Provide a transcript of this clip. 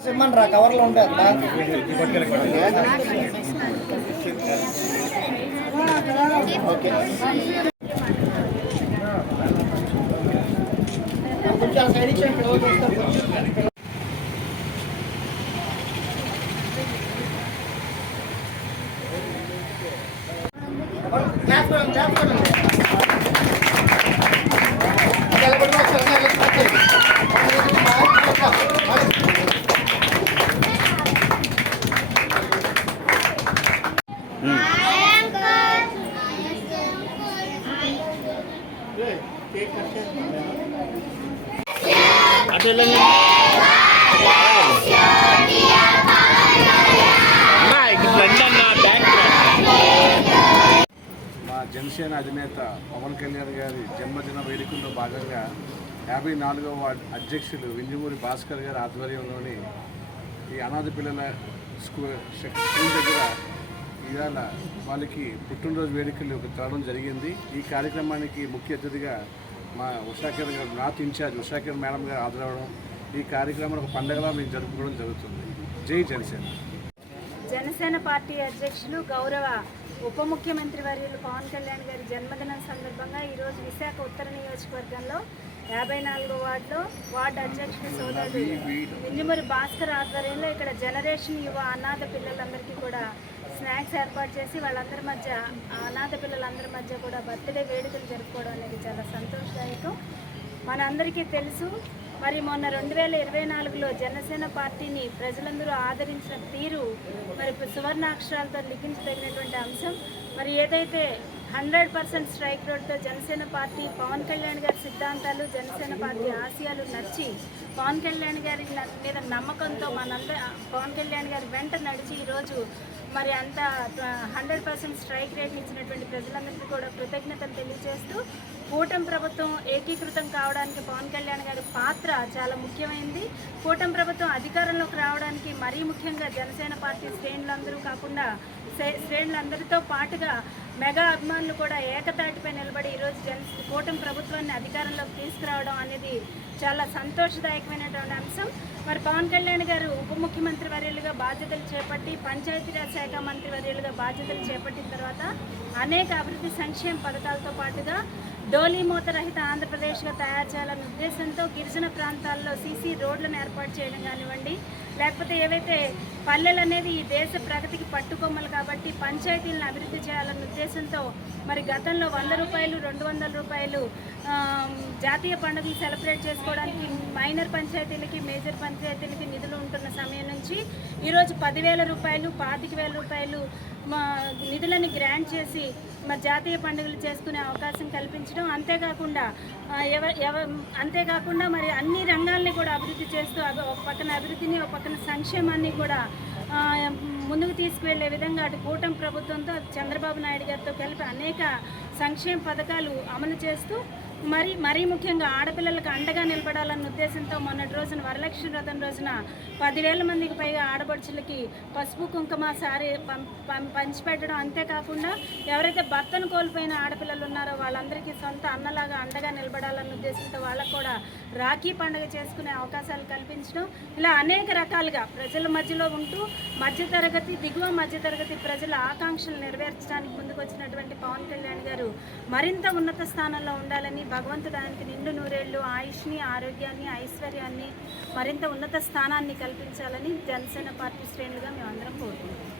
ఇమ్మని రా కవర్లో ఉంటాయి ఓకే కొంచెం సైడ్ ఇచ్చేయండి ఎవరు వస్తారు కొంచెం. క్లాస్ కొనండి, క్లాస్ మా జనసేన అధినేత పవన్ కళ్యాణ్ గారి జన్మదిన వేడుకల్లో భాగంగా యాభై నాలుగవ వార్డు అధ్యక్షులు వింజమూరి భాస్కర్ గారి ఆధ్వర్యంలోని ఈ అనాథ పిల్లల స్కూల్ స్కూల్ దగ్గర ఇవాళ వాళ్ళకి పుట్టినరోజు వేడుకలు తేవడం జరిగింది. ఈ కార్యక్రమానికి ముఖ్య అతిథిగా మా ఉషాకిరణ్ గారు నాత్ ఇన్ఛార్జ్ ఉషాకిరణ్ మేడం గారు హాజరవడం ఈ కార్యక్రమాన్ని ఒక పండగలా మేము జరుపుకోవడం జరుగుతుంది. జై జనసేన. జనసేన పార్టీ అధ్యక్షులు గౌరవ ఉప ముఖ్యమంత్రి వర్యులు పవన్ కళ్యాణ్ గారి జన్మదినం సందర్భంగా ఈరోజు విశాఖ ఉత్తర నియోజకవర్గంలో యాభై నాలుగో వార్డులో వార్డు అధ్యక్షుడు సోదరుడు ఇంజమూరి భాస్కర్ ఆధ్వర్యంలో ఇక్కడ జనరేషన్ యువ అనాథ పిల్లలందరికీ కూడా స్నాక్స్ ఏర్పాటు చేసి వాళ్ళందరి మధ్య అనాథ పిల్లలందరి మధ్య కూడా బర్త్డే వేడుకలు జరుపుకోవడం అనేది చాలా సంతోషదాయకం. మనందరికీ తెలుసు మరి మొన్న రెండు వేల ఇరవై నాలుగులో జనసేన పార్టీని ప్రజలందరూ ఆదరించిన తీరు మరి సువర్ణాక్షరాలతో లిఖించదగినటువంటి అంశం. మరి ఏదైతే హండ్రెడ్ పర్సెంట్ స్ట్రైక్ రోడ్తో జనసేన పార్టీ పవన్ కళ్యాణ్ గారి సిద్ధాంతాలు జనసేన పార్టీ ఆశయాలు నచ్చి పవన్ కళ్యాణ్ గారి మీద నమ్మకంతో మనందర పవన్ కళ్యాణ్ గారి వెంట నడిచి ఈరోజు మరి అంత హండ్రెడ్ పర్సెంట్ స్ట్రైక్ రేట్ ఇచ్చినటువంటి ప్రజలందరికీ కూడా కృతజ్ఞతలు తెలియజేస్తూ కూటమి ప్రభుత్వం ఏకీకృతం కావడానికి పవన్ కళ్యాణ్ గారి పాత్ర చాలా ముఖ్యమైనది కూటమి ప్రభుత్వం అధికారంలోకి రావడానికి మరీ ముఖ్యంగా జనసేన పార్టీ శ్రేణులందరూ కాకుండా శ్రే- శ్రేణులందరితో పాటుగా మెగా అభిమానులు కూడా ఏకతాటిపై నిలబడి ఈరోజు జన కూటమి ప్రభుత్వాన్ని అధికారంలోకి తీసుకురావడం అనేది చాలా సంతోషదాయకమైనటువంటి అంశం. మరి పవన్ కళ్యాణ్ గారు ఉప ముఖ్యమంత్రి వర్యులుగా బాధ్యతలు చేపట్టి పంచాయతీరాజ్ శాఖ మంత్రి వర్యులుగా బాధ్యతలు చేపట్టిన తర్వాత అనేక అభివృద్ధి సంక్షేమ పథకాలతో పాటుగా రహిత ఆంధ్రప్రదేశ్గా తయారు చేయాలనే ఉద్దేశంతో గిరిజన ప్రాంతాల్లో సీసీ రోడ్లను ఏర్పాటు చేయడం కానివ్వండి లేకపోతే ఏవైతే పల్లెలు అనేది ఈ దేశ ప్రగతికి పట్టుకొమ్మలు కాబట్టి పంచాయతీలను అభివృద్ధి చేయాలన్న ఉద్దేశంతో మరి గతంలో వంద రూపాయలు రెండు వందల రూపాయలు జాతీయ పండుగలు సెలబ్రేట్ చేసుకోవడానికి మైనర్ పంచాయతీలకి మేజర్ పంచాయతీలకి నిధులు ఉంటున్న సమయం నుంచి ఈరోజు పదివేల రూపాయలు పాతిక వేల రూపాయలు మా నిధులని గ్రాంట్ చేసి మరి జాతీయ పండుగలు చేసుకునే అవకాశం కల్పించడం అంతేకాకుండా ఎవ ఎవ అంతేకాకుండా మరి అన్ని రంగాల్ని కూడా అభివృద్ధి చేస్తూ ఒక పక్కన అభివృద్ధిని ఒక పక్కన సంక్షేమాన్ని కూడా ముందుకు తీసుకువెళ్ళే విధంగా అటు కూటమి ప్రభుత్వంతో చంద్రబాబు నాయుడు గారితో కలిపి అనేక సంక్షేమ పథకాలు అమలు చేస్తూ మరి మరీ ముఖ్యంగా ఆడపిల్లలకు అండగా నిలబడాలన్న ఉద్దేశంతో మొన్నటి రోజున వరలక్ష్మి వ్రతం రోజున పదివేల మందికి పైగా ఆడపడుచులకి పసుపు కుంకుమ సారీ పం- పం- పంచిపెట్టడం అంతేకాకుండా ఎవరైతే భర్తను కోల్పోయిన ఆడపిల్లలు ఉన్నారో వాళ్ళందరికీ సొంత అన్నలాగా అండగా నిలబడాలన్న ఉద్దేశంతో వాళ్ళకు కూడా రాఖీ పండుగ చేసుకునే అవకాశాలు కల్పించడం. ఇలా అనేక రకాలుగా ప్రజల మధ్యలో ఉంటూ మధ్యతరగతి దిగువ మధ్యతరగతి ప్రజల ఆకాంక్షలు నెరవేర్చడానికి ముందుకు వచ్చినటువంటి పవన్ కళ్యాణ్ గారు మరింత ఉన్నత స్థానంలో ఉండాలని భగవంతుడు ఆయనకి నిండు నూరేళ్ళు ఆయుష్ని ఆరోగ్యాన్ని ఐశ్వర్యాన్ని మరింత ఉన్నత స్థానాన్ని కల్పించాలని జనసేన పార్టీ శ్రేణులుగా మేమందరం కోరుకుంటున్నాం.